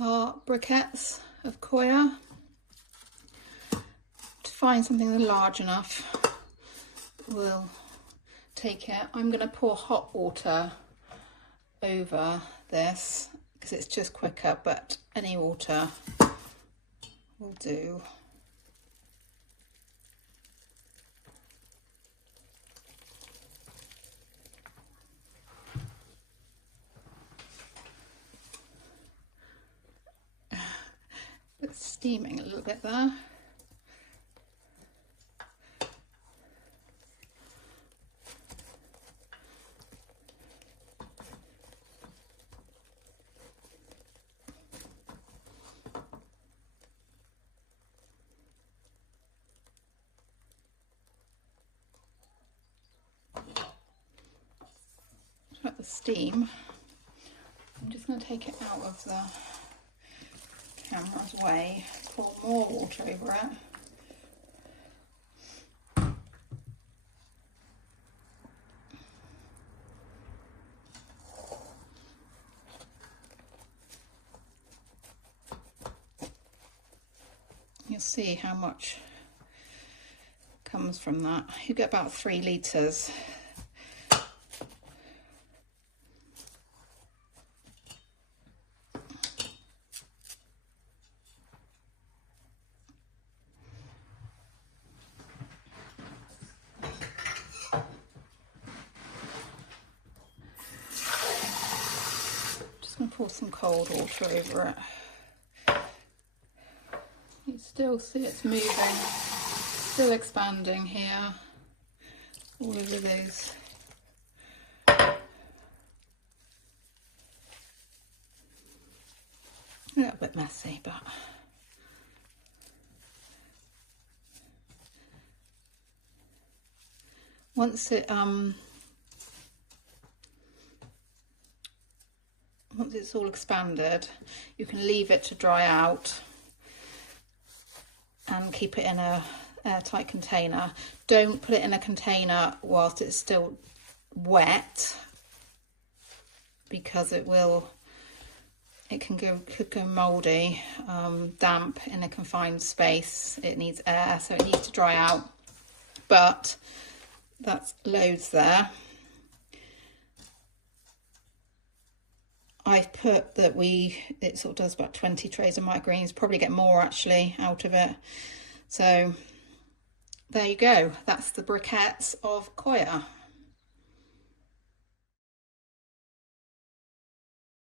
our briquettes of Coir. To find something large enough, we'll take it. I'm going to pour hot water over this because it's just quicker, but any water will do. It's steaming a little bit there. At the steam, I'm just going to take it out of the camera's way, pour more water over it. You'll see how much comes from that. You get about 3 litres. Just going to pour some cold water over it. You still see it's moving, still expanding here, all over those. A little bit messy, but once it's all expanded, you can leave it to dry out and keep it in a airtight container. Don't put it in a container whilst it's still wet, because it could go mouldy. Damp in a confined space, it needs air, so it needs to dry out. But that's loads there. I've put that it sort of does about 20 trays of microgreens, probably get more actually out of it. So there you go, that's the briquettes of Coir.